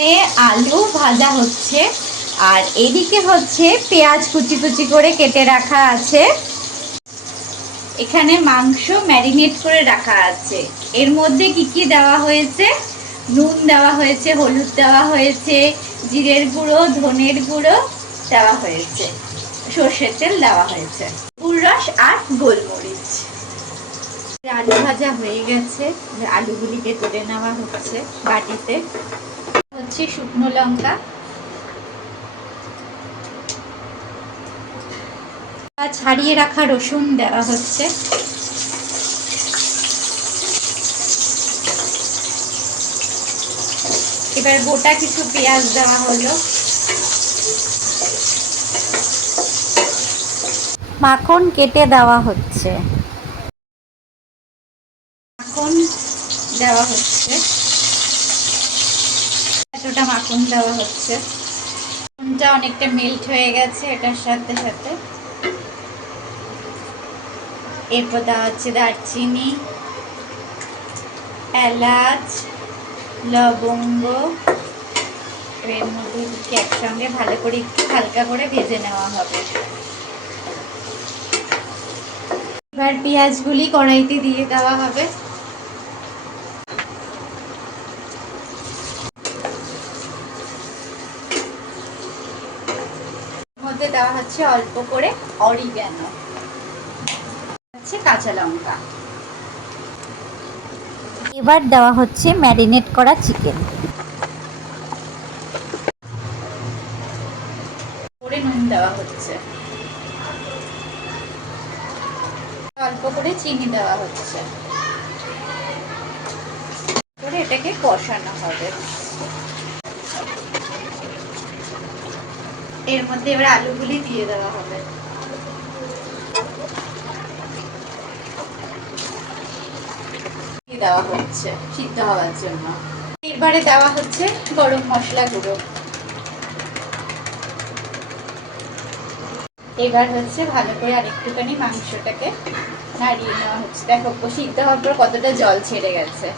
এখানে আলু ভাজা হচ্ছে আর এদিকে হচ্ছে পেঁয়াজ কুচি কুচি করে কেটে রাখা আছে। এখানে মাংস ম্যারিনেট করে রাখা আছে। এর মধ্যে কি কি দেওয়া হয়েছে? নুন দেওয়া হয়েছে, হলুদ দেওয়া হয়েছে, জিরের গুঁড়ো, ধনের গুঁড়ো দেওয়া হয়েছে, সর্ষের তেল দেওয়া হয়েছে, গুড় রস আর গোলমরিচ। আলু ভাজা হয়ে গেছে, আলুগুলিকে তুলে নেওয়া হচ্ছে বাটিতে। হচ্ছে শুকনো লঙ্কা, ছাড়িয়ে রাখা রসুন দেওয়া হচ্ছে, এবার গোটা কিছু পেঁয়াজ দেওয়া হলো, মাখন কেটে দেওয়া হচ্ছে, মাখন দেওয়া হচ্ছে, এতটা মাখন দেওয়া হচ্ছে। মাখনটা অনেকটা মেল্ট হয়ে গেছে এটার সাথে সাথে। এরপর দেওয়া হচ্ছে দারচিনি, এলাচ, লবঙ্গ। এর মধ্যে একসঙ্গে ভালো করে একটু হালকা করে ভেজে নেওয়া হবে। এবার পেঁয়াজগুলি কড়াইতে দিয়ে দেওয়া হবে। মধ্যে দেওয়া হচ্ছে অল্প করে অরিগ্যানো, হচ্ছে কাঁচা লঙ্কা। এবার দেওয়া হচ্ছে ম্যারিনেট করা চিকেন। করে নুন দেওয়া হচ্ছে, অল্প করে চিনি দেওয়া হচ্ছে, করে এটাকে কষানো হবে। এর মধ্যে এবার আলুগুলি দিয়ে দেওয়া হবে। দেওয়া হচ্ছে সিদ্ধ হওয়ার জন্য। এবারে দেওয়া হচ্ছে গরম মশলা গুঁড়ো। এবার হচ্ছে ভালো করে আরেকটুখানি মাংসটাকে নাড়িয়ে নেওয়া হচ্ছে। দেখো সিদ্ধ হওয়ার পর কতটা জল ছেড়ে গেছে।